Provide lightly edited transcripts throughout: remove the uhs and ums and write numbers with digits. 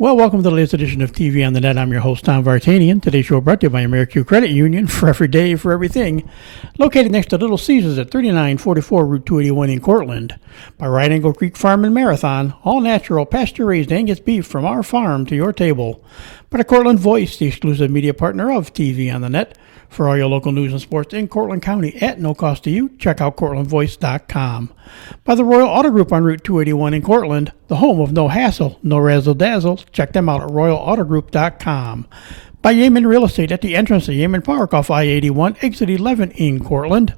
Well, welcome to the latest edition of TV on the Net. I'm your host, Tom Vartanian. Today's show brought to you by AmeriQ Credit Union, for every day, for everything. Located next to Little Caesars at 3944 Route 281 in Cortland. By Right Angle Creek Farm and Marathon, all natural, pasture-raised Angus beef from our farm to your table. By the Cortland Voice, the exclusive media partner of TV on the Net. For all your local news and sports in Cortland County at no cost to you, check out CortlandVoice.com. By the Royal Auto Group on Route 281 in Cortland, the home of no hassle, no razzle-dazzle. Check them out at RoyalAutoGroup.com. By Yeaman Real Estate at the entrance of Yeaman Park off I-81, exit 11 in Cortland.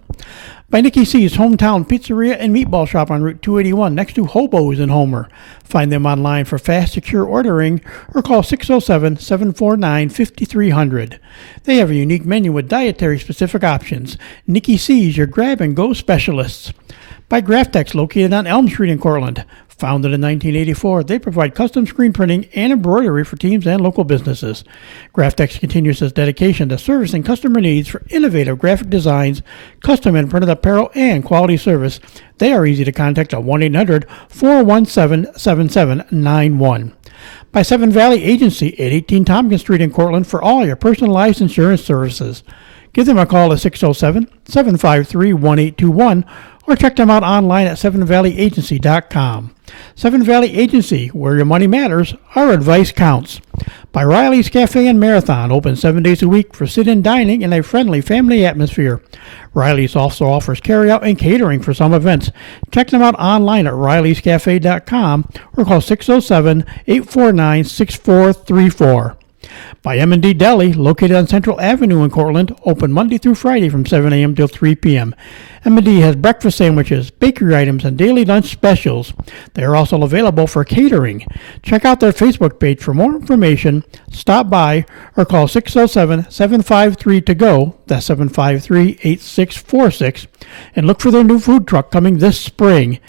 By Nikki C's Hometown Pizzeria and Meatball Shop on Route 281 next to Hobo's in Homer. Find them online for fast, secure ordering or call 607-749-5300. They have a unique menu with dietary-specific options. Nikki C's, your grab-and-go specialists. By Graftex, located on Elm Street in Cortland. Founded in 1984, they provide custom screen printing and embroidery for teams and local businesses. Graftex continues its dedication to servicing customer needs for innovative graphic designs, custom and printed apparel, and quality service. They are easy to contact at 1-800-417-7791. By Seven Valley Agency at 18 Tompkins Street in Cortland for all your personalized insurance services. Give them a call at 607-753-1821 or check them out online at sevenvalleyagency.com. Seven Valley Agency, where your money matters, our advice counts. By Riley's Cafe and Marathon, open 7 days a week for sit-in dining in a friendly family atmosphere. Riley's also offers carry-out and catering for some events. Check them out online at rileyscafe.com or call 607-849-6434. By M&D Deli, located on Central Avenue in Cortland, open Monday through Friday from 7 a.m. till 3 p.m. M&D has breakfast sandwiches, bakery items, and daily lunch specials. They are also available for catering. Check out their Facebook page for more information. Stop by or call 607-753-TO-GO, that's 753-8646, and look for their new food truck coming this spring.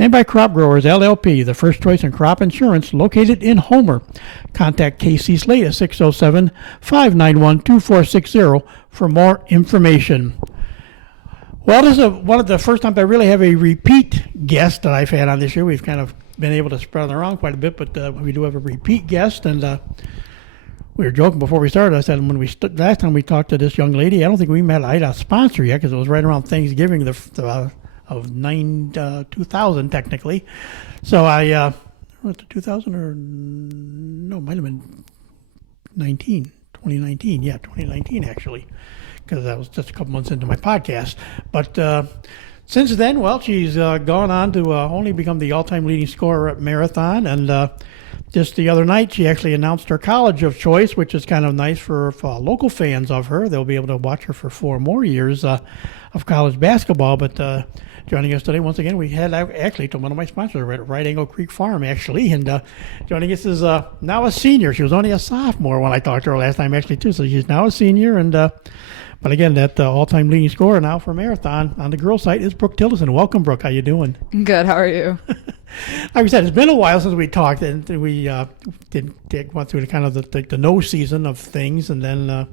And by Crop Growers LLP, the first choice in crop insurance, located in Homer. Contact Casey Slate at 607-591-2460 for more information. Well, this is one of the first times I really have a repeat guest that I've had on this year. We've kind of been able to spread it around quite a bit, but we do have a repeat guest. And we were joking before we started. I said when last time we talked to this young lady, I don't think we met a sponsor yet because it was right around Thanksgiving of 2000 technically. So I was it 2000 or no, it might have been 2019. Yeah, 2019 actually, because that was just a couple months into my podcast. But since then, well, she's gone on to only become the all-time leading scorer at Marathon. And just the other night, she actually announced her college of choice, which is kind of nice for local fans of her. They'll be able to watch her for 4 more years of college basketball. But joining us today, once again, we had actually to one of my sponsors at Right Angle Creek Farm, actually. And joining us is now a senior. She was only a sophomore when I talked to her last time, actually, too. So she's now a senior. And but again, that all-time leading scorer now for Marathon on the girls' site is Brooke Tillotson. Welcome, Brooke. How you doing? Good. How are you? Like we said, it's been a while since we talked, and we went through the no season of things, and then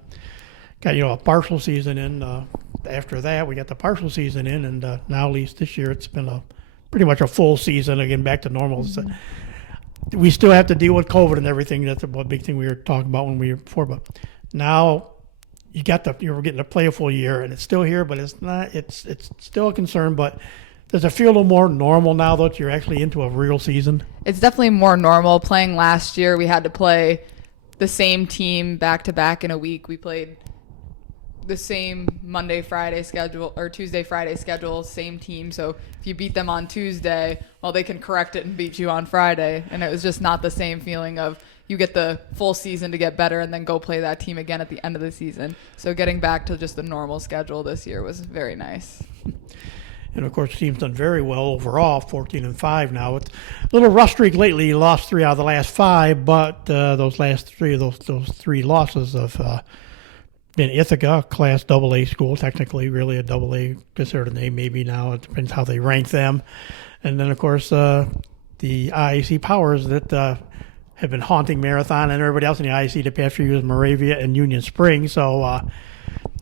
got a partial season in. After that, we got the partial season in, and now at least this year it's been pretty much a full season again, back to normal. So we still have to deal with COVID and everything. That's a big thing we were talking about when we were before, but now you're getting to play a full year, and it's still here, but it's not. It's still a concern, but does it feel a little more normal now that you're actually into a real season? It's definitely more normal. Playing last year, we had to play the same team back-to-back in a week. We played the same Monday-Friday schedule or Tuesday-Friday schedule, same team. So if you beat them on Tuesday, well, they can correct it and beat you on Friday. And it was just not the same feeling of you get the full season to get better and then go play that team again at the end of the season. So getting back to just the normal schedule this year was very nice. And, of course, the team's done very well overall, 14-5 now. It's a little rough streak lately. You lost 3 out of the last 5, but those last 3 of those 3 losses have been Ithaca, Class AA school, technically really a AA, considered an A maybe now. It depends how they rank them. And then, of course, the IAC powers that have been haunting Marathon and everybody else in the IAC the past few years, Moravia and Union Spring. So,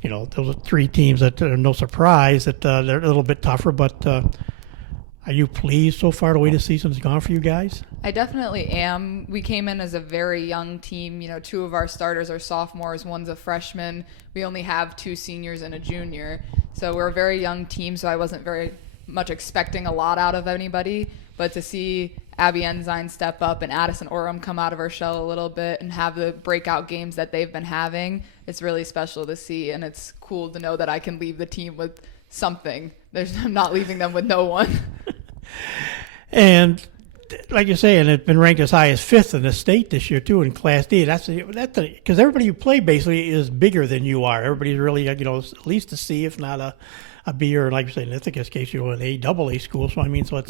those are 3 teams that are no surprise that they're a little bit tougher. But are you pleased so far the way the season has gone for you guys? I definitely am. We came in as a very young team. 2 of our starters are sophomores, one's a freshman. We only have 2 seniors and a junior. So we're a very young team, so I wasn't very much expecting a lot out of anybody. But to see Abby Ensign step up and Addison Oram come out of her shell a little bit and have the breakout games that they've been having, it's really special to see. And it's cool to know that I can leave the team with something. I'm not leaving them with no one. And like you say, and it's been ranked as high as 5th in the state this year too in Class D. That's because everybody you play basically is bigger than you are. Everybody's really at least a C, if not a B, or like you say in Ithaca's case, an A, AA school. So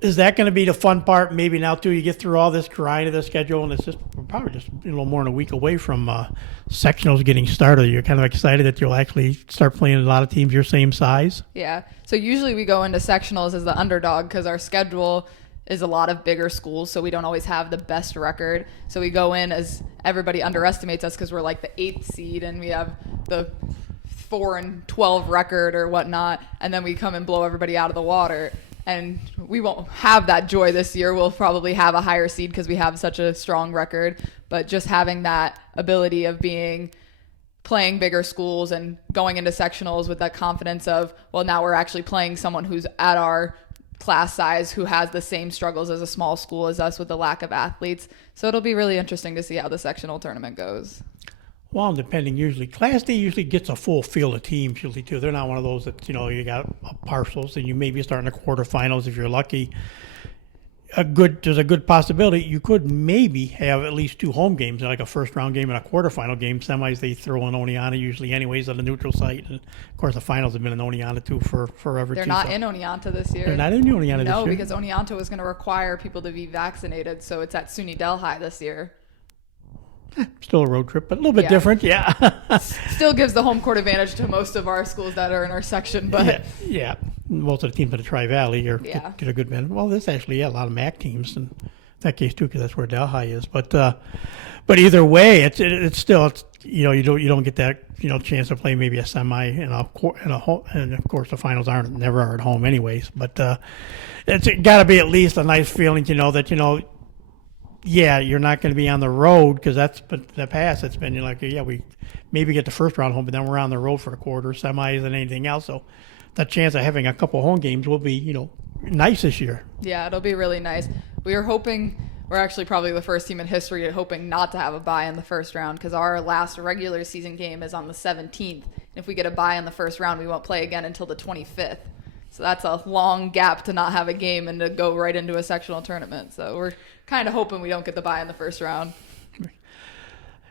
is that going to be the fun part? Maybe now too, you get through all this grind of the schedule, and it's just we're probably just a little more than a week away from sectionals getting started. You're kind of excited that you'll actually start playing a lot of teams your same size. Yeah. So usually we go into sectionals as the underdog because our schedule is a lot of bigger schools, so we don't always have the best record. So we go in as everybody underestimates us because we're like the 8th seed and we have the 4-12 record or whatnot, and then we come and blow everybody out of the water. And we won't have that joy this year. We'll probably have a higher seed because we have such a strong record. But just having that ability of playing bigger schools and going into sectionals with that confidence of, well, now we're actually playing someone who's at our class size who has the same struggles as a small school as us with the lack of athletes. So it'll be really interesting to see how the sectional tournament goes. Well, depending usually. Class D usually gets a full field of teams usually too. They're not one of those that, you got partials and you maybe start in the quarterfinals if you're lucky. There's a good possibility you could maybe have at least 2 home games, like a first round game and a quarterfinal game. Semis they throw in Oneonta usually anyways on the neutral site. And of course the finals have been in Oneonta too for forever. They're not in Oneonta this year. They're not in Oneonta this year? No, because Oneonta was going to require people to be vaccinated, so it's at SUNY Delhi this year. Still a road trip, but a little bit different, yeah. Still gives the home court advantage to most of our schools that are in our section, but yeah. Most of the teams in the Tri-Valley get a good man. Well, there's actually a lot of MAC teams in that case too, because that's where Delhi is. But either way, it's still you don't get that chance to play maybe a semi and of course the finals never are at home anyways. But it's got to be at least a nice feeling to know that yeah, you're not going to be on the road because that's been the past. It's been we maybe get the first round home, but then we're on the road for the quarter, semis, and anything else. So the chance of having a couple home games will be nice this year. Yeah, it'll be really nice. We're actually probably the first team in history hoping not to have a bye in the first round because our last regular season game is on the 17th. And if we get a bye in the first round, we won't play again until the 25th. So that's a long gap to not have a game and to go right into a sectional tournament. So we're kind of hoping we don't get the bye in the first round.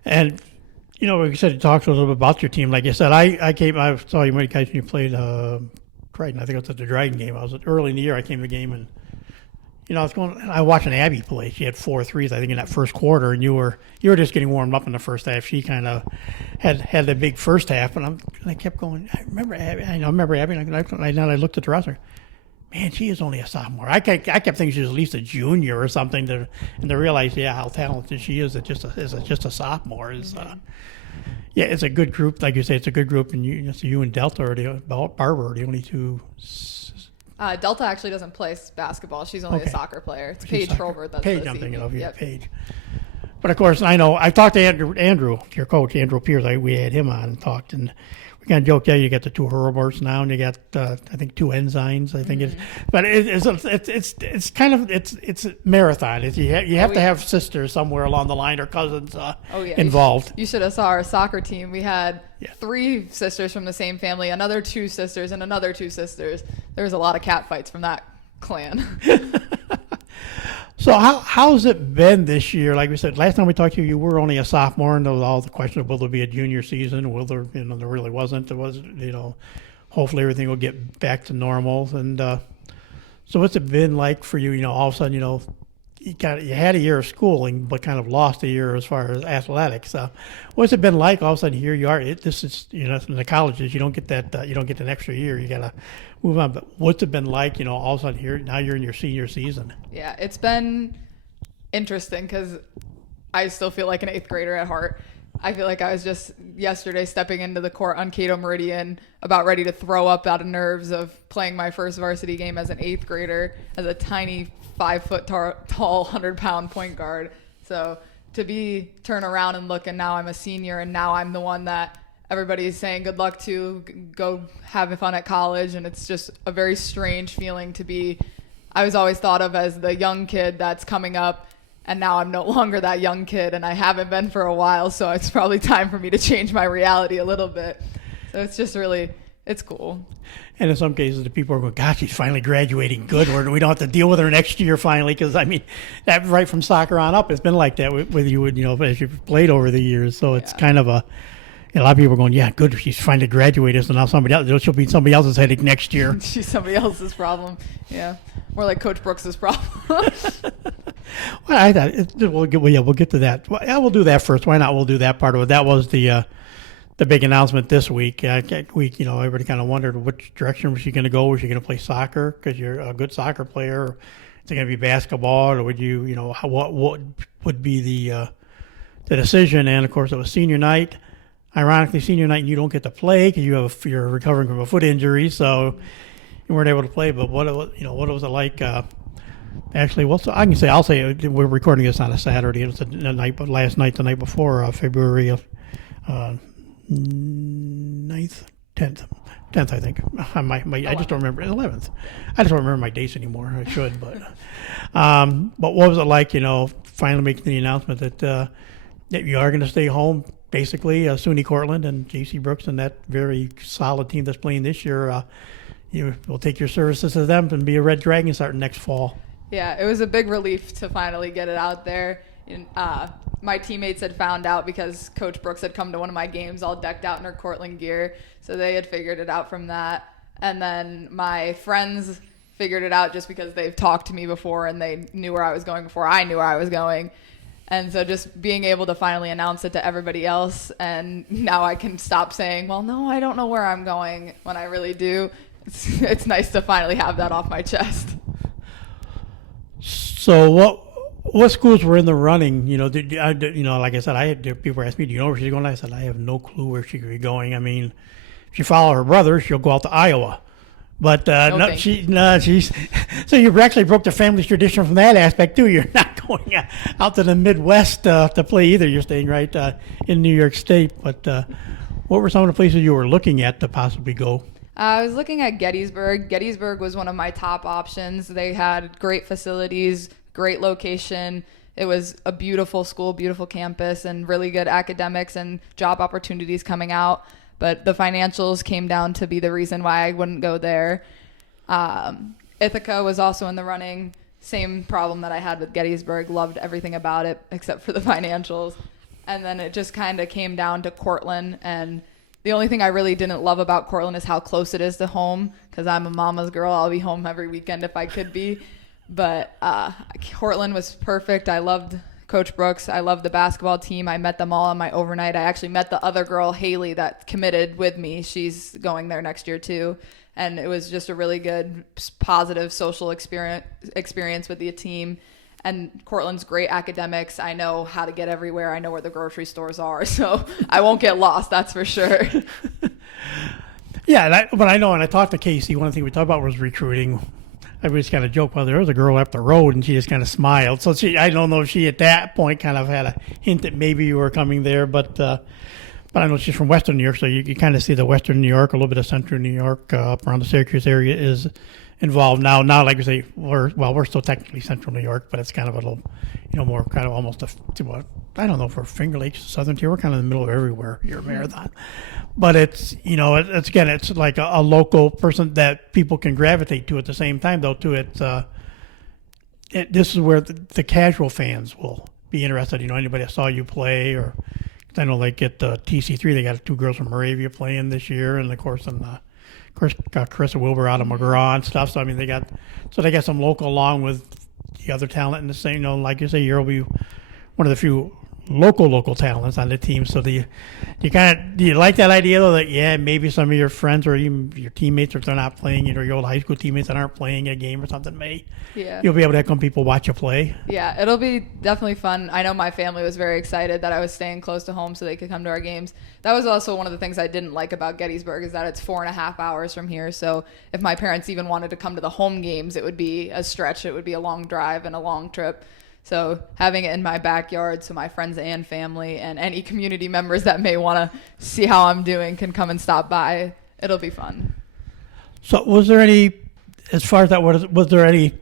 And, like you said, you talked a little bit about your team. Like I said, I saw you guys when you played Triton. I think it was at the Dragon game. I was early in the year. I came to the game and, I watched an Abby play. She had 4 threes, I think, in that first quarter, and you were just getting warmed up in the first half. She kind of had the big first half, and I kept going. I remember Abby. And I looked at the roster. Man, she is only a sophomore. I kept thinking she was at least a junior or something, and to realize, how talented she is. Just a sophomore is. Yeah, it's a good group. Like you say, it's a good group, and you and Delta Barbara are the only 2. Delta actually doesn't play basketball. She's only a soccer player. It's Paige Trolbert. That's Paige, the I'm thinking of. Yeah, yep. Paige. But, of course, I know. I talked to Andrew, your coach, Andrew Pierce. We had him on and talked, and we kind of joked, you got the 2 Hurlburts now, and you got, I think, 2 Ensigns, I think. But it's kind of it's a marathon. You have to have sisters somewhere along the line or cousins involved. You should have saw our soccer team. We had 3 sisters from the same family, another 2 sisters, and another 2 sisters. There was a lot of cat fights from that clan. So how's it been this year? Like we said, last time we talked to you, you were only a sophomore, and there was all the question of will there be a junior season? Will there? There really wasn't. There was, hopefully everything will get back to normal. And so what's it been like for you? All of a sudden, you had a year of schooling, but kind of lost a year as far as athletics. What's it been like? All of a sudden, here you are. This is in the colleges, you don't get that. You don't get an extra year. You gotta move on. But what's it been like? All of a sudden, here now you're in your senior season. Yeah, it's been interesting because I still feel like an 8th grader at heart. I feel like I was just yesterday stepping into the court on Cato Meridian about ready to throw up out of nerves of playing my first varsity game as an 8th grader, as a tiny 5 foot tall, 100-pound point guard. So to turn around and look, and now I'm a senior, and now I'm the one that everybody's saying good luck to, go have fun at college, and it's just a very strange feeling to be. I was always thought of as the young kid that's coming up, and now I'm no longer that young kid, and I haven't been for a while, so it's probably time for me to change my reality a little bit. So it's just really, it's cool. And in some cases, the people are going, gosh, she's finally graduating. Good. We don't have to deal with her next year finally. Because, I mean, that right from soccer on up, it's been like that with you, as you've played over the years. So it's kind of a lot of people are going, yeah, good. She's finally graduated. So now she'll be somebody else's headache next year. She's somebody else's problem. Yeah. More like Coach Brooks's problem. Well, I thought we'll get to that. Well, yeah, we'll do that first. Why not? We'll do that part of it. That was the big announcement this week. Everybody kind of wondered which direction was she going to go. Was she going to play soccer because you're a good soccer player? Or is it going to be basketball, or would you, what would be the decision? And of course, it was senior night. Ironically, senior night, you don't get to play because you're recovering from a foot injury, so you weren't able to play. But what was it like? Actually, well, so I'll say we're recording this on a Saturday. It was the night before, February of 9th, 10th, I think. I just don't remember. 11th. I just don't remember my dates anymore. I should, but what was it like? Finally making the announcement that you are going to stay home. Basically, SUNY Cortland and J.C. Brooks and that very solid team that's playing this year. You will take your services to them and be a Red Dragon starting next fall. Yeah, it was a big relief to finally get it out there. My teammates had found out because Coach Brooks had come to one of my games all decked out in her Cortland gear, so they had figured it out from that. And then my friends figured it out just because they've talked to me before and they knew where I was going before I knew where I was going. And so just being able to finally announce it to everybody else, and now I can stop saying, well, no, I don't know where I'm going, when I really do. It's nice to finally have that off my chest. So what schools were in the running? Like I said, people ask me, do you know where she's going? I said, I have no clue where she could be going. I mean, if you follow her brother, she'll go out to Iowa. But she's so you actually broke the family's tradition from that aspect too. You're not going out to the Midwest to play either. You're staying right in New York State. But what were some of the places you were looking at to possibly go? I was looking at Gettysburg. Gettysburg was one of my top options. They had great facilities, great location. It was a beautiful school, beautiful campus, and really good academics and job opportunities coming out. But the financials came down to be the reason why I wouldn't go there. Ithaca was also in the running. Same problem that I had with Gettysburg. Loved everything about it except for the financials. And then it just kind of came down to Cortland. And the only thing I really didn't love about Cortland is how close it is to home, because I'm a mama's girl. I'll be home every weekend if I could be. But Cortland was perfect. I loved Coach Brooks. I loved the basketball team. I met them all on my overnight. I actually met the other girl, Haley, that committed with me. She's going there next year too. And it was just a really good, positive social experience with the team. And Cortland's great academics. I know how to get everywhere. I know where the grocery stores are. So I won't get lost, that's for sure. Yeah, but I know, and I talked to Casey, one of the things we talked about was recruiting. I just kind of joked, well, there was a girl up the road, and she just kind of smiled. So I don't know if she at that point kind of had a hint that maybe you were coming there, but I know she's from Western New York, so you kind of see the Western New York, a little bit of Central New York, up around the Syracuse area is involved now. Now, like you say, we're still technically Central New York, but it's kind of a little, more kind of almost I don't know if we're Finger Lakes, Southern Tier. We're kind of in the middle of everywhere here, Marathon. But it's, it's like a local person that people can gravitate to at the same time, though, too. This is where the casual fans will be interested. Anybody that saw you play, or I know like at TC3, they got two girls from Moravia playing this year, and of course, got Carissa Wilbur out of McGraw and stuff. So they got some local along with the other talent in the same. Like you say, you'll be one of the few local talents on the team. So do you like that idea though, that maybe some of your friends or even your teammates, if they're not playing, your old high school teammates that aren't playing a game or something, you'll be able to have come people watch you play? Yeah, it'll be definitely fun. I know my family was very excited that I was staying close to home so they could come to our games. That was also one of the things I didn't like about Gettysburg, is that it's 4.5 hours from here. So if my parents even wanted to come to the home games, it would be a stretch. It would be a long drive and a long trip. So having it in my backyard so my friends and family and any community members that may want to see how I'm doing can come and stop by, it'll be fun. So was there any, as far as that, was there any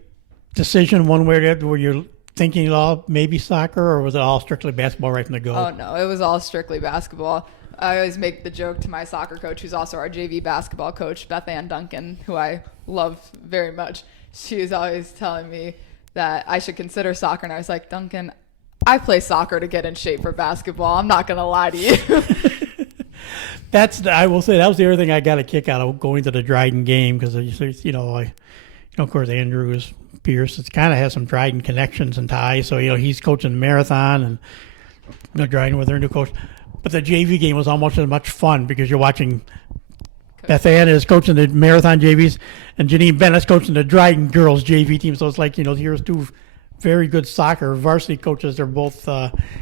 decision one way or the other where you're thinking maybe soccer, or was it all strictly basketball right from the go? Oh, no, it was all strictly basketball. I always make the joke to my soccer coach, who's also our JV basketball coach, Beth Ann Duncan, who I love very much. She was always telling me that I should consider soccer, and I was like, Duncan, I play soccer to get in shape for basketball. I'm not going to lie to you. I will say that was the other thing I got a kick out of going to the Dryden game, because of course Andrew Pierce kind of has some Dryden connections and ties, so he's coaching the marathon and Dryden with their new coach. But the JV game was almost as much fun because you're watching Beth Ann is coaching the marathon JVs, and Janine Bennett's coaching the Dryden girls JV team. So it's like, here's two very good soccer varsity coaches. They're both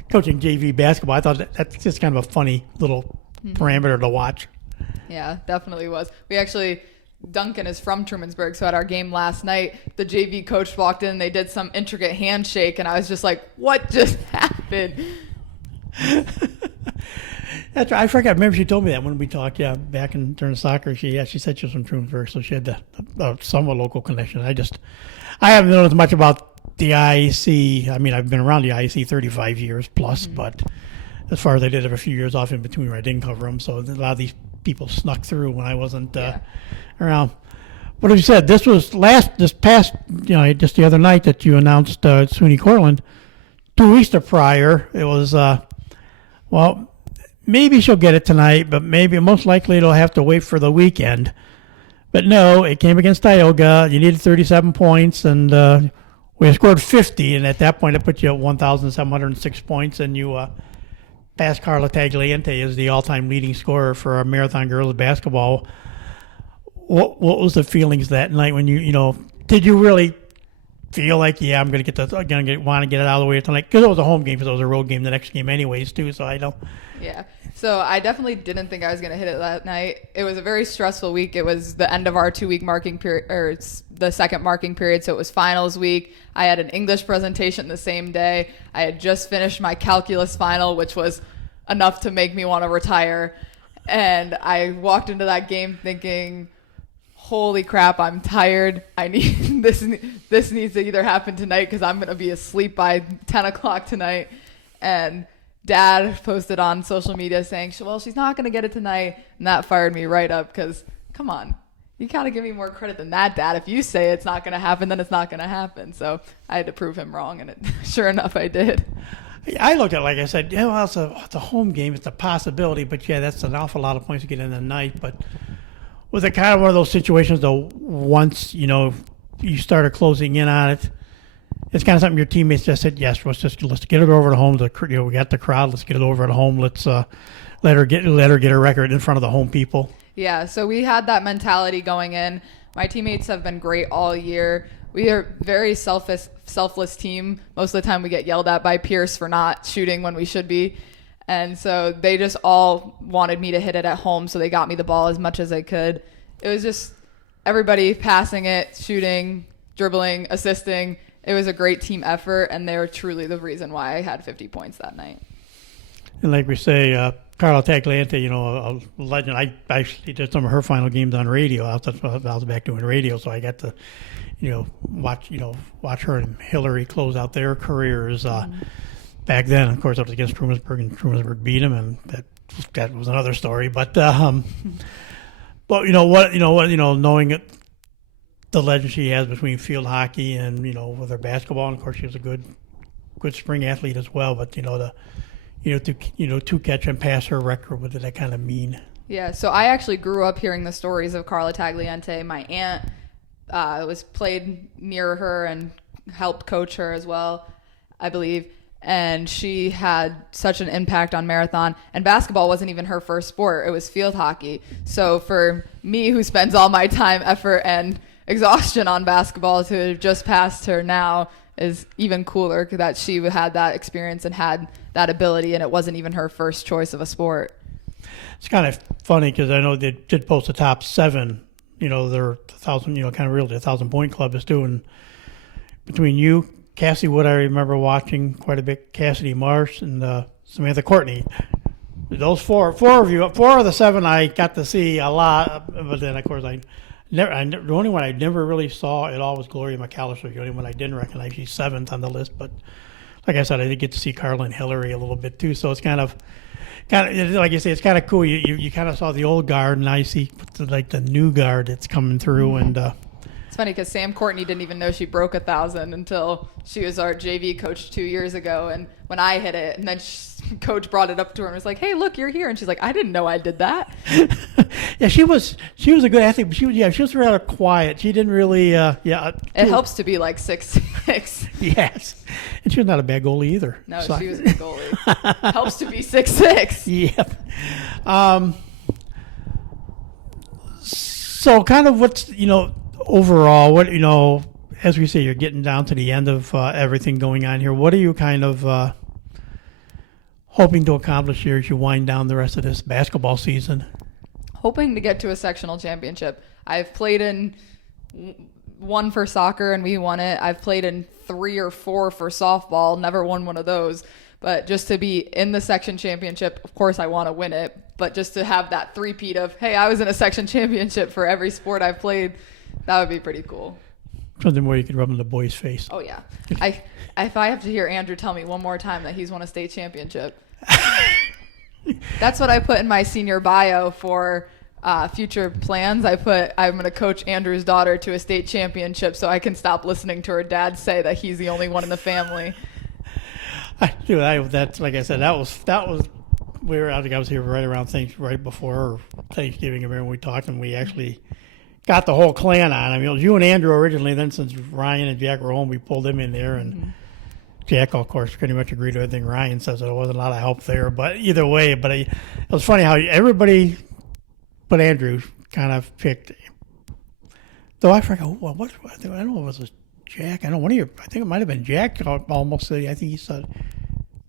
coaching JV basketball. I thought that's just kind of a funny little parameter to watch. Yeah, definitely was. Duncan is from Trumansburg, so at our game last night, the JV coach walked in and they did some intricate handshake, and I was just like, what just happened? That's right. I forgot. I remember she told me that when we talked. Yeah, back during soccer, she said she was from Trumansburg, so she had the somewhat local connection. I haven't known as much about the IAC. I mean, I've been around the IAC 35 years plus, but as far as I did have a few years off in between where I didn't cover them, so a lot of these people snuck through when I wasn't around. What have you said? This past, just the other night that you announced SUNY Cortland. 2 weeks prior, it was maybe she'll get it tonight, but most likely it'll have to wait for the weekend. But no, it came against Tioga. You needed 37 points, and we scored 50, and at that point it put you at 1,706 points, and you passed Carla Tagliente as the all-time leading scorer for our marathon girls basketball. What was the feelings that night when did you really feel like, I'm going to want to get it out of the way tonight? Because it was a home game, because it was a road game the next game anyways, too, so I know. Yeah. So I definitely didn't think I was going to hit it that night. It was a very stressful week. It was the end of our 2-week marking period, or it's the second marking period, so it was finals week. I had an English presentation the same day. I had just finished my calculus final, which was enough to make me want to retire. And I walked into that game thinking, holy crap, I'm tired. I need this needs to either happen tonight, because I'm going to be asleep by 10 o'clock tonight. And Dad posted on social media saying, well, she's not going to get it tonight. And that fired me right up, because, come on, you got to give me more credit than that, Dad. If you say it's not going to happen, then it's not going to happen. So I had to prove him wrong, and sure enough, I did. I looked at it like I said, it's a home game. It's a possibility, but that's an awful lot of points to get in the night. But was it kind of one of those situations, though, once, you started closing in on it, it's kind of something your teammates just said, yes, let's get it over to home. We got the crowd. Let's get it over to home. Let's let her get a record in front of the home people. Yeah, so we had that mentality going in. My teammates have been great all year. We are a very selfless team. Most of the time we get yelled at by Pierce for not shooting when we should be. And so they just all wanted me to hit it at home, so they got me the ball as much as they could. It was just everybody passing it, shooting, dribbling, assisting. It was a great team effort, and they were truly the reason why I had 50 points that night. And like we say, Carla Tagliente, a legend. I actually did some of her final games on radio. I was back doing radio, so I got to, watch her and Hillary close out their careers. Back then, of course, I was against Trumansburg, and Trumansburg beat them, and that was another story. But knowing the legend she has between field hockey and with her basketball, and of course she was a good spring athlete as well. But to catch and pass her record, what did that kind of mean? Yeah, so I actually grew up hearing the stories of Carla Tagliente. My aunt played near her and helped coach her as well, I believe. and she had such an impact on marathon. And basketball wasn't even her first sport. It was field hockey. So for me, who spends all my time, effort, and exhaustion on basketball, to have just passed her now is even cooler, that she had that experience and had that ability, and it wasn't even her first choice of a sport. It's kind of funny because I know they did post the top 7. They're 1,000. Kind of really 1,000-point club is doing between you, Cassie Wood. I remember watching quite a bit. Cassidy Marsh and Samantha Courtney. Those four of you, 4 of the 7 I got to see a lot, but then of course the only one I never really saw at all was Gloria McAllister. The only one I didn't recognize. She's 7th on the list, but like I said, I did get to see Carla and Hillary a little bit too. So it's kind of like you say, it's kind of cool. You kind of saw the old guard, and now you see like the new guard that's coming through. And it's funny because Sam Courtney didn't even know she broke 1,000 until she was our JV coach 2 years ago, and when I hit it, and then coach brought it up to her and was like, "Hey, look, you're here," and she's like, "I didn't know I did that." Yeah, she was a good athlete, but she was rather quiet. She didn't really It helps to be like 6'6". Yes, and she was not a bad goalie either. No, so. She was a good goalie. Helps to be 6'6". Yep. So kind of what's overall, what as we say, you're getting down to the end of everything going on here. What are you kind of hoping to accomplish here as you wind down the rest of this basketball season? Hoping to get to a sectional championship. I've played in one for soccer and we won it. I've played in 3 or 4 for softball, never won one of those. But just to be in the section championship, of course I want to win it. But just to have that three-peat of, hey, I was in a section championship for every sport I've played, that would be pretty cool. Something where you could rub in the boy's face. Oh, yeah. If I have to hear Andrew tell me one more time that he's won a state championship, that's what I put in my senior bio for future plans. I put, I'm going to coach Andrew's daughter to a state championship so I can stop listening to her dad say that he's the only one in the family. That's like I said, that was I think I was here right before Thanksgiving, when we talked, and we actually got the whole clan on. I mean, it was you and Andrew originally. Then since Ryan and Jack were home, we pulled them in there, and Jack, of course, pretty much agreed to everything Ryan says. So there wasn't a lot of help there, but either way, it was funny how everybody but Andrew kind of picked. Though I forgot I don't know if it was Jack. I know I think it might have been Jack. Almost, I think he said.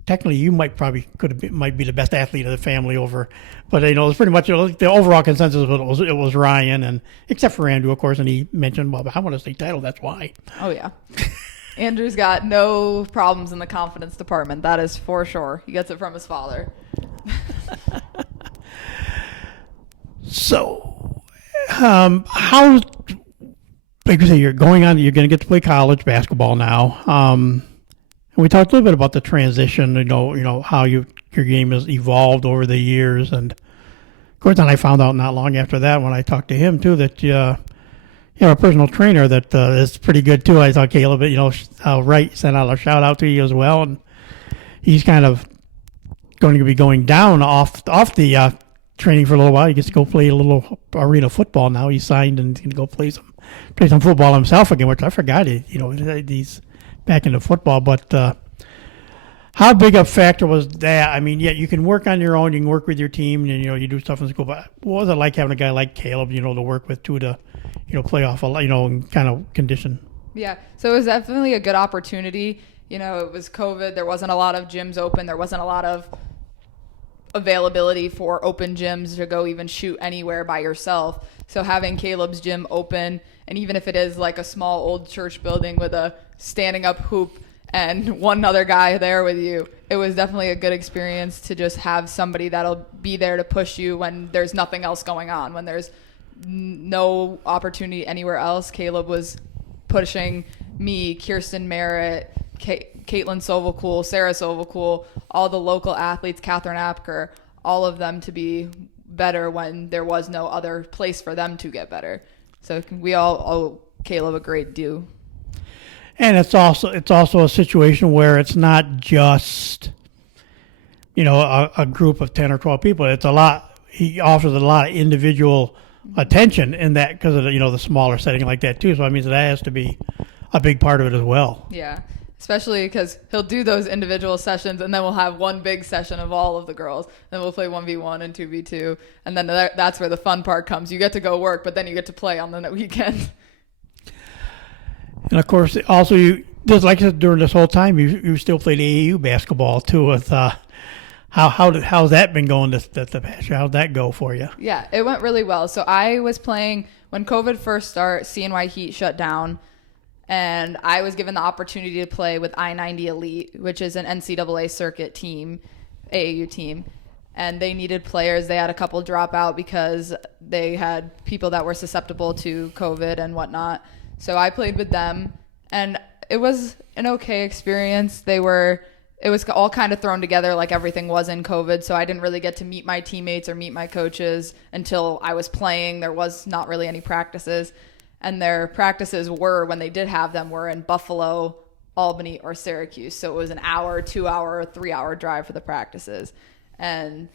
Technically, you might be the best athlete of the family over, but it was pretty much the overall consensus. It was Ryan, and except for Andrew, of course, and he mentioned, "Well, I want a state title. That's why." Oh yeah, Andrew's got no problems in the confidence department. That is for sure. He gets it from his father. So, how? Like you say, you're going to get to play college basketball now. And we talked a little bit about the transition, how your game has evolved over the years. And, of course, then I found out not long after that when I talked to him, too, that you have a personal trainer that is pretty good, too. I thought Caleb, Wright sent out a shout-out to you as well. And he's kind of going to be going down off the training for a little while. He gets to go play a little arena football now. He's signed and he's going to go play some football himself again, which I forgot. He's back into football, but how big a factor was that? I mean, you can work on your own, you can work with your team, and you do stuff in school. But what was it like having a guy like Caleb, to work with too, to play off and kind of condition? Yeah, so it was definitely a good opportunity. It was COVID. There wasn't a lot of gyms open. There wasn't a lot of availability for open gyms to go even shoot anywhere by yourself. So having Caleb's gym open, and even if it is like a small old church building with a standing up hoop and one other guy there with you, it was definitely a good experience to just have somebody that'll be there to push you when there's nothing else going on, when there's no opportunity anywhere else. Caleb was pushing me, Kirsten Merritt, Caitlin Sovacool, Sarah Sovacool, all the local athletes, Catherine Apker, all of them to be better when there was no other place for them to get better. So we all owe Caleb a great due. And it's also a situation where it's not just a group of 10 or 12 people. It's a lot. He offers a lot of individual attention in that because of the smaller setting like that too. So I mean that has to be a big part of it as well. Yeah. especially because he'll do those individual sessions, and then we'll have one big session of all of the girls. Then we'll play 1v1 and 2v2, and then that's where the fun part comes. You get to go work, but then you get to play on the weekend. And of course, also just like I said, during this whole time, you still played AAU basketball too. With how's that been going this past year? How'd that go for you? Yeah, it went really well. So I was playing when COVID first started. CNY Heat shut down, and I was given the opportunity to play with I-90 Elite, which is an NCAA circuit team, AAU team. And they needed players. They had a couple drop out because they had people that were susceptible to COVID and whatnot. So I played with them, and it was an okay experience. It was all kind of thrown together like everything was in COVID, so I didn't really get to meet my teammates or meet my coaches until I was playing. There was not really any practices, and their practices were, when they did have them, were in Buffalo, Albany, or Syracuse. So it was an hour, 2 hour, or 3 hour drive for the practices. And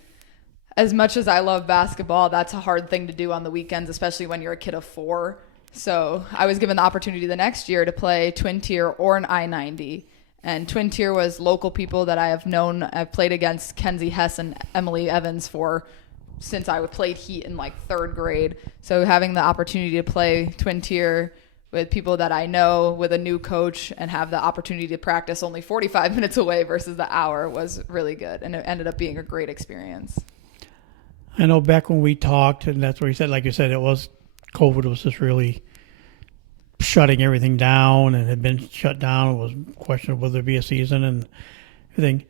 as much as I love basketball, that's a hard thing to do on the weekends, especially when you're a kid of 4. So I was given the opportunity the next year to play twin tier or an I-90. And twin tier was local people that I have known. I've played against Kenzie Hess and Emily Evans since I played Heat in like 3rd grade. So having the opportunity to play twin tier with people that I know, with a new coach, and have the opportunity to practice only 45 minutes away versus the hour was really good. And it ended up being a great experience. I know back when we talked, and that's what you said, like you said, COVID was just really shutting everything down, and had been shut down. It was a question of whether there be a season and everything.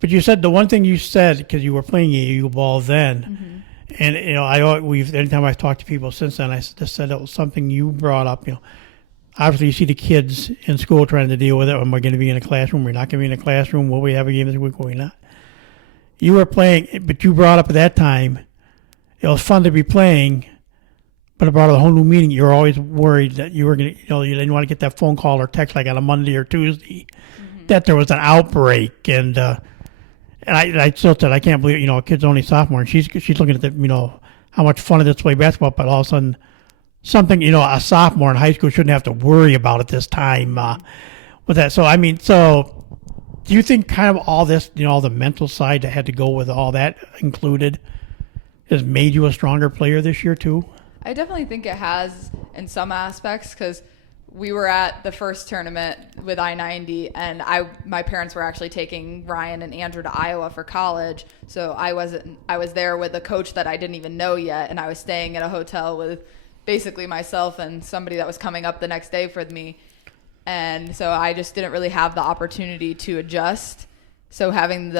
But you said the one thing you said, because you were playing AAU ball then, and anytime I've talked to people since then, I just said it was something you brought up. Obviously you see the kids in school trying to deal with it. Am I going to be in a classroom? We're not going to be in a classroom. Will we have a game this week? Will we not? You were playing, but you brought up at that time, it was fun to be playing. But about a whole new meeting, you're always worried that you were going to, you didn't want to get that phone call or text like on a Monday or Tuesday that there was an outbreak. And I still said, I can't believe, a kid's only sophomore, and she's looking at the, how much fun it is to play basketball, but all of a sudden something, a sophomore in high school shouldn't have to worry about at this time with that. So, so do you think kind of all this, all the mental side that had to go with all that included has made you a stronger player this year too? I definitely think it has in some aspects, because we were at the first tournament with I-90, and my parents were actually taking Ryan and Andrew to Iowa for college. So I was there with a coach that I didn't even know yet, and I was staying at a hotel with basically myself and somebody that was coming up the next day for me. And so I just didn't really have the opportunity to adjust. So having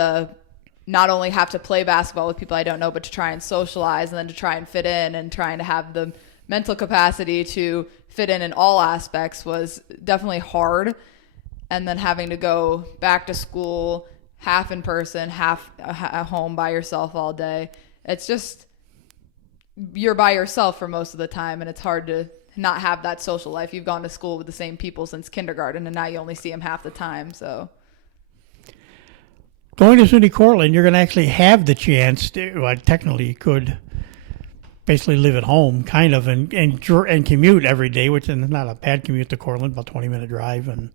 not only have to play basketball with people I don't know, but to try and socialize, and then to try and fit in, and trying to have the mental capacity to fit in all aspects was definitely hard. And then having to go back to school, half in person, half at home by yourself all day. It's just, you're by yourself for most of the time, and it's hard to not have that social life. You've gone to school with the same people since kindergarten, and now you only see them half the time. So going to SUNY Cortland, you're going to actually have the chance to, technically you could basically live at home, kind of, and commute every day, which is not a bad commute to Cortland, about 20-minute drive, and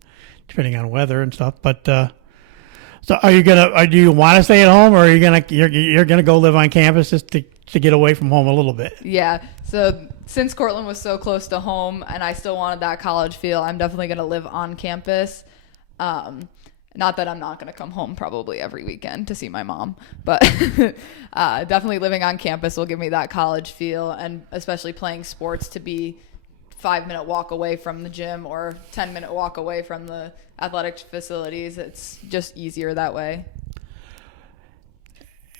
depending on weather and stuff. But so do you want to stay at home, or are you're gonna go live on campus just to get away from home a little bit? Yeah. So since Cortland was so close to home, and I still wanted that college feel, I'm definitely gonna live on campus. Not that I'm not going to come home probably every weekend to see my mom, but definitely living on campus will give me that college feel, and especially playing sports, to be 5-minute walk away from the gym or 10-minute walk away from the athletic facilities. It's just easier that way.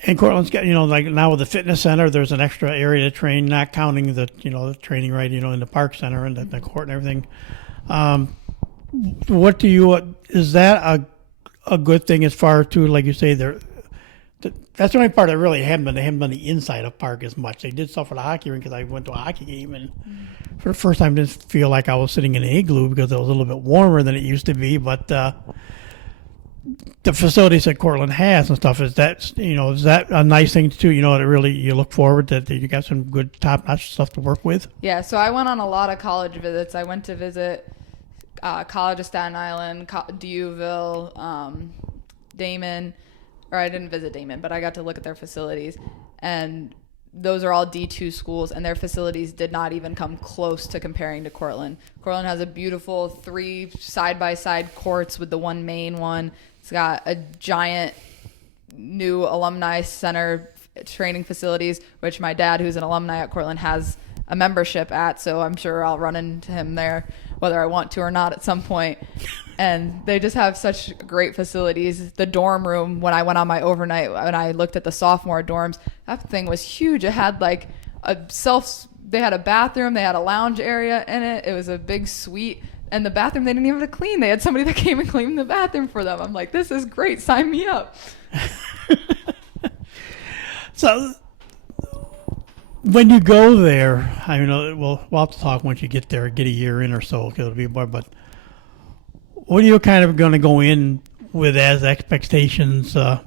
And Cortland's got, like now with the fitness center, there's an extra area to train, not counting the training right, in the park center and the court and everything. Is that a good thing as far as, like you say, that's the only part that really haven't been. They haven't been the inside of park as much. They did stuff for the hockey rink, because I went to a hockey game, and for the first time I didn't feel like I was sitting in an igloo, because it was a little bit warmer than it used to be. But the facilities that Cortland has and stuff, is that a nice thing too? That really you look forward that you got some good top-notch stuff to work with. Yeah. So I went on a lot of college visits. I went to visit College of Staten Island, Dewville, Damon, or I didn't visit Damon, but I got to look at their facilities, and those are all D2 schools, and their facilities did not even come close to comparing to Cortland. Cortland has a beautiful 3 side-by-side courts with the one main one. It's got a giant new alumni center training facilities, which my dad, who's an alumni at Cortland, has a membership at, so I'm sure I'll run into him there whether I want to or not at some point. And they just have such great facilities. The dorm room, when I went on my overnight, when I looked at the sophomore dorms, that thing was huge. It had like they had a bathroom, they had a lounge area in it. It was a big suite. And the bathroom, they didn't even have to clean. They had somebody that came and cleaned the bathroom for them. I'm like, this is great. Sign me up. So when you go there, I mean, we'll have to talk once you get there, get a year in or so, 'cause it'll be more, but what are you kind of going to go in with as expectations? You're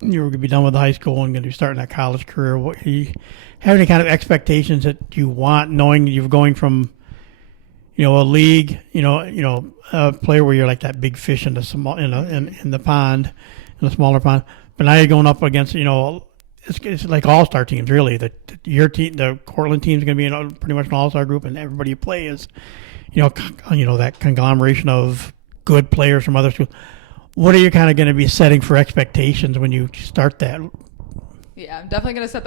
going to be done with high school and going to be starting that college career. What do you have any kind of expectations that you want, knowing you're going from, a league, a player where you're like that big fish in the small, in the pond, in the smaller pond, but now you're going up against, it's like all-star teams, really. Your team, the Cortland team, is going to be in pretty much an all-star group, and everybody you play is, that conglomeration of good players from other schools. What are you kind of going to be setting for expectations when you start that? Yeah, I'm definitely going to set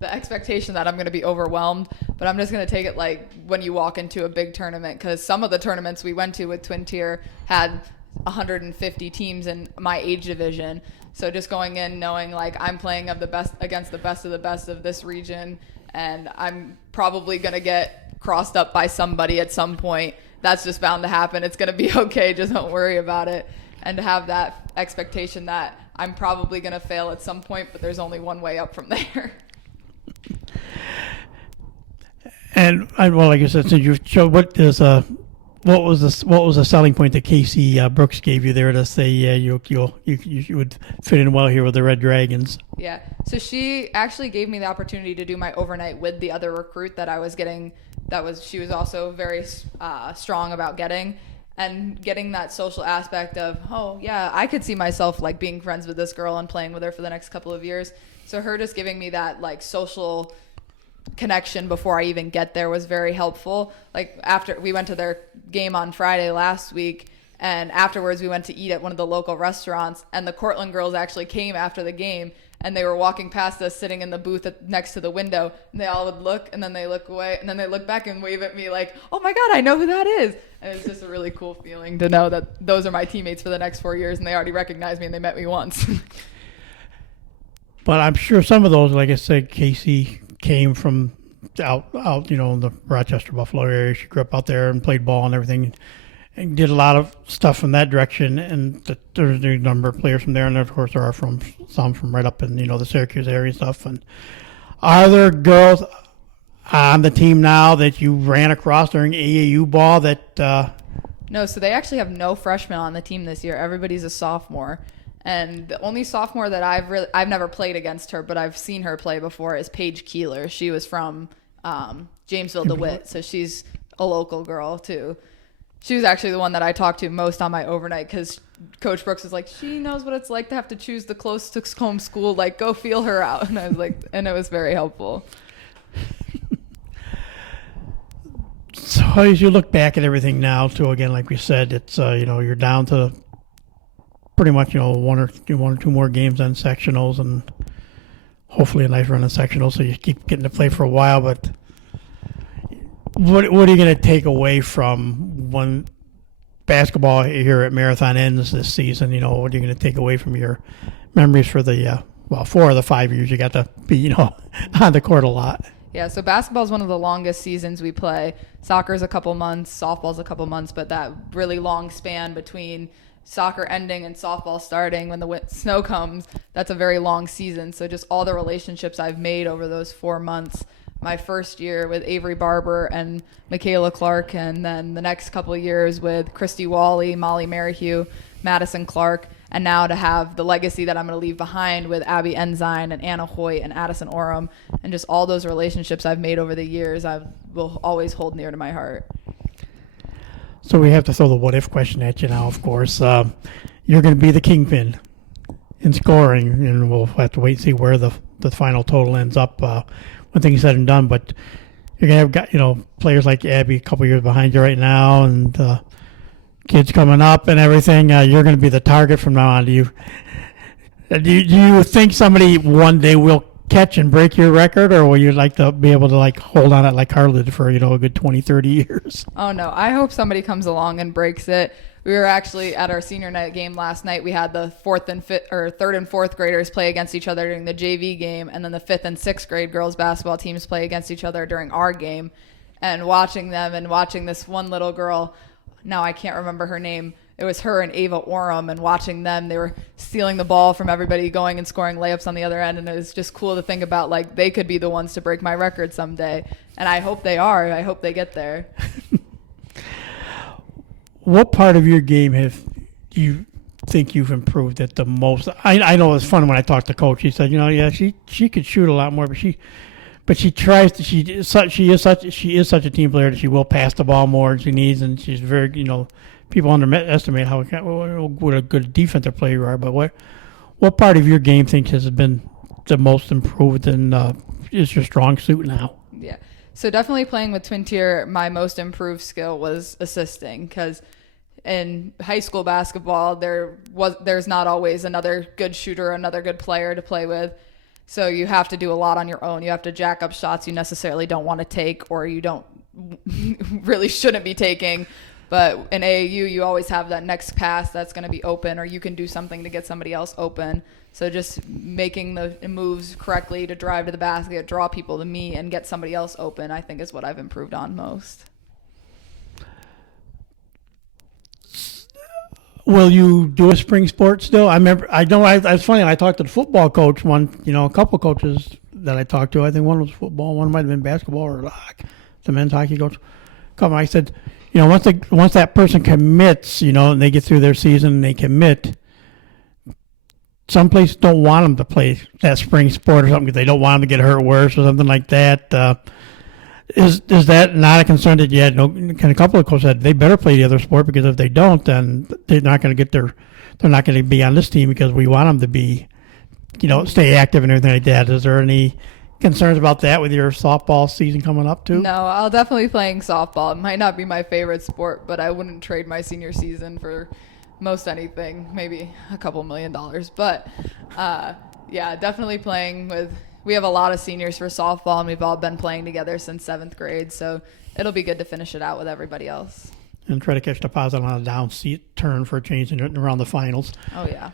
the expectation that I'm going to be overwhelmed, but I'm just going to take it like when you walk into a big tournament, because some of the tournaments we went to with Twin Tier had 150 teams in my age division. So just going in knowing like I'm playing against the best of this region, and I'm probably going to get crossed up by somebody at some point. That's just bound to happen. It's going to be okay. Just don't worry about it. And to have that expectation that I'm probably going to fail at some point, but there's only one way up from there. And like you said, since you showed what was the selling point that Casey Brooks gave you there to say you would fit in well here with the Red Dragons? Yeah. So she actually gave me the opportunity to do my overnight with the other recruit that I was getting. She was also very strong about getting that social aspect of, oh yeah, I could see myself like being friends with this girl and playing with her for the next couple of years. So her just giving me that like social connection before I even get there was very helpful. Like after we went to their game on Friday last week, and afterwards we went to eat at one of the local restaurants, and the Cortland girls actually came after the game, and they were walking past us sitting in the booth next to the window, and they all would look, and then they look away, and then they look back and wave at me like, oh my God, I know who that is. And it's just a really cool feeling to know that those are my teammates for the next 4 years, and they already recognize me and they met me once. But I'm sure some of those, like I said, Casey came from out in the Rochester, Buffalo area. She grew up out there and played ball and everything, and did a lot of stuff from that direction. And there's a number of players from there, and of course there are some from right up in the Syracuse area and stuff. And are there girls on the team now that you ran across during AAU ball that? No, so they actually have no freshmen on the team this year. Everybody's a sophomore. And the only sophomore that I've never played against her, but I've seen her play before, is Paige Keeler. She was from Jamesville DeWitt, so she's a local girl too. She was actually the one that I talked to most on my overnight, because Coach Brooks was like, she knows what it's like to have to choose the closest home school. Like, go feel her out. And I was like, and it was very helpful. So as you look back at everything now, too, again, like we said, it's you're down to pretty much one or two more games on sectionals, and hopefully a nice run on sectionals, so you keep getting to play for a while. But what are you going to take away from when basketball here at Marathon ends this season? What are you going to take away from your memories for the 4 of the 5 years you got to be on the court a lot? Yeah, so basketball is one of the longest seasons we play. Soccer's a couple months, softball's a couple months, but that really long span between soccer ending and softball starting when the snow comes, that's a very long season. So just all the relationships I've made over those 4 months, my first year with Avery Barber and Michaela Clark, and then the next couple of years with Christy Wally, Molly Merrihew, Madison Clark, and now to have the legacy that I'm going to leave behind with Abby Enzyme and Anna Hoyt and Addison Oram, and just all those relationships I've made over the years, I will always hold near to my heart. So we have to throw the what if question at you now, of course. You're going to be the kingpin in scoring, and we'll have to wait and see where the final total ends up when things are said and done. But you're going to have players like Abby a couple years behind you right now, and kids coming up and everything. You're going to be the target from now on. Do you think somebody one day will catch and break your record, or will you like to be able to like hold on it like Carla did for a good 20, 30 years? Oh no, I hope somebody comes along and breaks it. We were actually at our senior night game last night. We had the third and fourth graders play against each other during the JV game, and then the fifth and sixth grade girls basketball teams play against each other during our game. And watching them and watching this one little girl, now I can't remember her name. It was her and Ava Oram, and watching them, they were stealing the ball from everybody, going and scoring layups on the other end, and it was just cool to think about, like, they could be the ones to break my record someday, and I hope they are. I hope they get there. What part of your game have you think you've improved at the most? I know it's fun when I talked to Coach. He said, she could shoot a lot more, but she tries to. She is such a team player that she will pass the ball more than she needs, and she's very people underestimate what a good defensive player you are. But what part of your game think has been the most improved and is your strong suit now? Yeah, so definitely playing with Twin Tier, my most improved skill was assisting, because in high school basketball there's not always another good shooter, another good player to play with. So you have to do a lot on your own. You have to jack up shots you necessarily don't want to take, or you don't really shouldn't be taking. But in AAU, you always have that next pass that's going to be open, or you can do something to get somebody else open. So just making the moves correctly to drive to the basket, draw people to me, and get somebody else open, I think is what I've improved on most. Will you do a spring sport still? It's funny, I talked to the football coach a couple coaches that I talked to. I think one was football, one might have been basketball, or the men's hockey coach. I said, once that person commits, and they get through their season and they commit, some places don't want them to play that spring sport or something because they don't want them to get hurt worse or something like that. Is that not a concern that you had? A couple of coaches said they better play the other sport, because if they don't, then they're not going to be on this team, because we want them to be, stay active and everything like that. Is there any concerns about that with your softball season coming up too? No, I'll definitely be playing softball. It might not be my favorite sport, but I wouldn't trade my senior season for most anything, maybe a couple $1 million. But yeah, definitely playing with, we have a lot of seniors for softball, and we've all been playing together since 7th grade. So it'll be good to finish it out with everybody else. And try to catch the positive on a down seat turn for a change around the finals. Oh, yeah.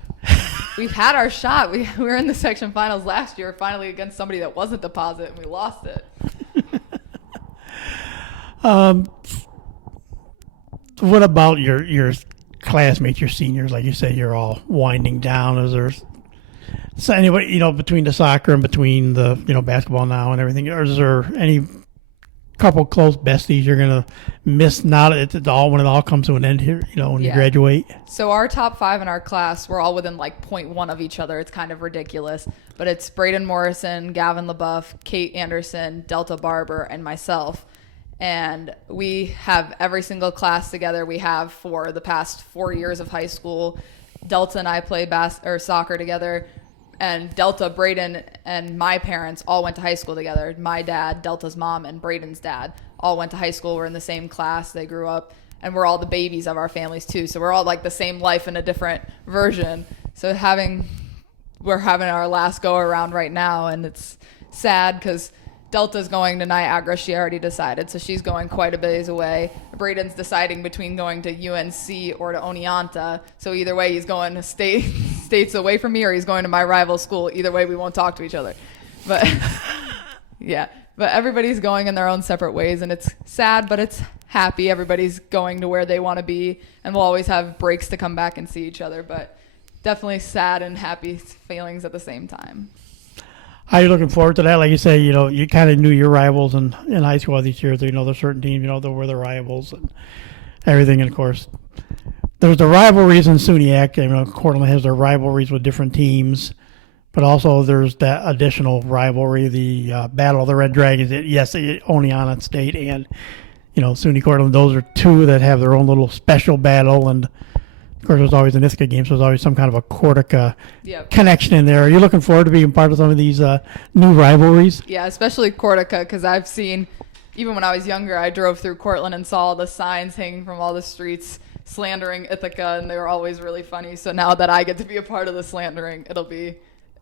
We've had our shot. We were in the section finals last year, finally against somebody that wasn't deposit, and we lost it. What about your classmates, your seniors? Like you say, you're all winding down. Is there anybody, between the soccer and between the, basketball now and everything, or is there any couple close besties you're going to miss now when it all comes to an end here, when you graduate? So our top 5 in our class, we're all within like 0.1 of each other. It's kind of ridiculous. But it's Braden Morrison, Gavin LaBeouf, Kate Anderson, Delta Barber, and myself. And we have every single class together we have for the past 4 years of high school. Delta and I play soccer together. And Delta, Braden, and my parents all went to high school together. My dad, Delta's mom, and Braden's dad all went to high school. We're in the same class. They grew up. And we're all the babies of our families, too. So we're all like the same life in a different version. So we're having our last go-around right now. And it's sad because Delta's going to Niagara. She already decided. So she's going quite a ways away. Braden's deciding between going to UNC or to Oneonta. So either way, he's going to states away from me, or he's going to my rival school. Either way, we won't talk to each other. But yeah, but everybody's going in their own separate ways, and it's sad, but it's happy. Everybody's going to where they want to be, and we'll always have breaks to come back and see each other. But definitely sad and happy feelings at the same time. How are you looking forward to that? Like you say, you kind of knew your rivals in high school all these years. There's certain teams, that were the rivals and everything. And, of course, there's the rivalries in SUNY. Cortland has their rivalries with different teams. But also there's that additional rivalry, the Battle of the Red Dragons. Yes, Oneonta State and SUNY Cortland. Those are two that have their own little special battle, and of course, there's always an Ithaca game, so there's always some kind of a Cortica connection in there. Are you looking forward to being part of some of these new rivalries? Yeah, especially Cortica, because I've seen, even when I was younger, I drove through Cortland and saw the signs hanging from all the streets slandering Ithaca, and they were always really funny. So now that I get to be a part of the slandering, it'll be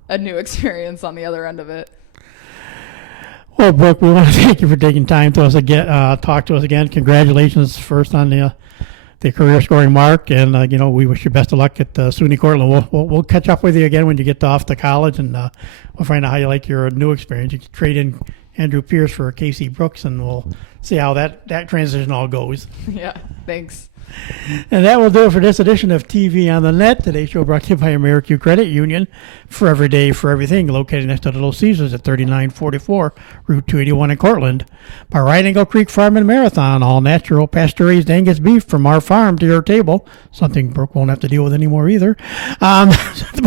a new experience on the other end of it. Well, Brooke, we want to thank you for taking time to us again, talk to us again. Congratulations first on the career scoring mark, and we wish you best of luck at SUNY Cortland. We'll catch up with you again when you get off to college, and we'll find out how you like your new experience. You can trade in Andrew Pierce for Casey Brooks, and we'll see how that transition all goes. Yeah, thanks. And that will do it for this edition of TV on the Net. Today's show brought to you by AmeriQ Credit Union. For every day, for everything, located next to Little Caesars at 3944 Route 281 in Cortland. By Right Angle Creek Farm and Marathon, all natural pasture-raised Angus beef from our farm to your table. Something Brooke won't have to deal with anymore either. By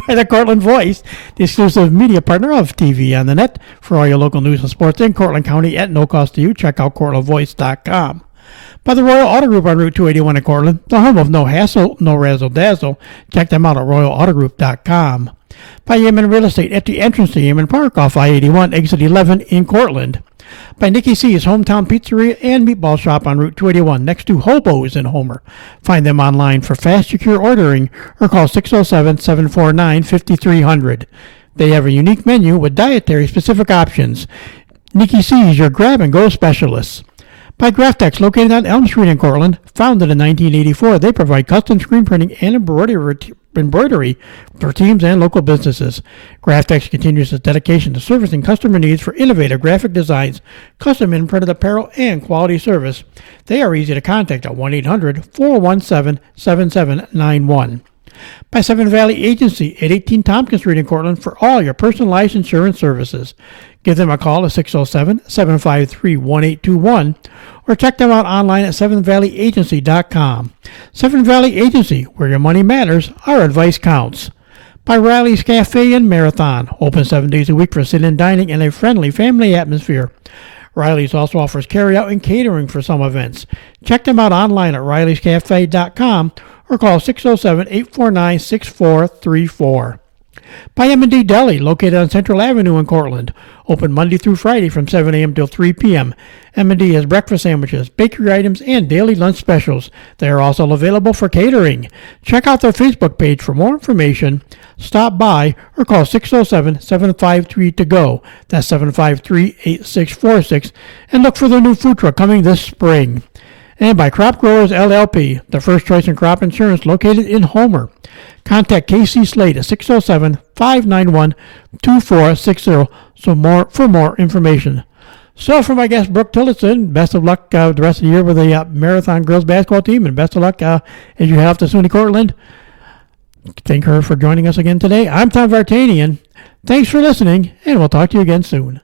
the Cortland Voice, the exclusive media partner of TV on the Net. For all your local news and sports in Cortland County at no cost to you, check out CortlandVoice.com. By the Royal Auto Group on Route 281 in Cortland, the home of no hassle, no razzle-dazzle. Check them out at royalautogroup.com. By Yemen Real Estate at the entrance to Yemen Park off I-81, exit 11 in Cortland. By Nicky C's Hometown Pizzeria and Meatball Shop on Route 281 next to Hobo's in Homer. Find them online for fast, secure ordering or call 607-749-5300. They have a unique menu with dietary-specific options. Nicky C's, your grab-and-go specialists. By Graftex, located on Elm Street in Cortland, founded in 1984, they provide custom screen printing and embroidery for teams and local businesses. Graftex continues its dedication to servicing customer needs for innovative graphic designs, custom imprinted apparel, and quality service. They are easy to contact at 1-800-417-7791. By Seven Valley Agency at 18 Tompkins Street in Cortland for all your personalized insurance services. Give them a call at 607-753-1821 or check them out online at sevenvalley.agency.com. Seven Valley Agency, where your money matters, our advice counts. By Riley's Cafe and Marathon, open 7 days a week for sit-in dining and a friendly family atmosphere. Riley's also offers carry-out and catering for some events. Check them out online at rileyscafe.com or call 607-849-6434. By M&D Deli, located on Central Avenue in Cortland. Open Monday through Friday from 7 a.m. till 3 p.m. M&D has breakfast sandwiches, bakery items, and daily lunch specials. They are also available for catering. Check out their Facebook page for more information. Stop by or call 607-753-TO-GO. That's 753-8646. And look for their new food truck coming this spring. And by Crop Growers LLP, the first choice in crop insurance located in Homer. Contact KC Slade at 607-591-2460 for more information. So for my guest, Brooke Tillotson, best of luck the rest of the year with the Marathon girls basketball team, and best of luck as you head off to SUNY Cortland. Thank her for joining us again today. I'm Tom Vartanian. Thanks for listening, and we'll talk to you again soon.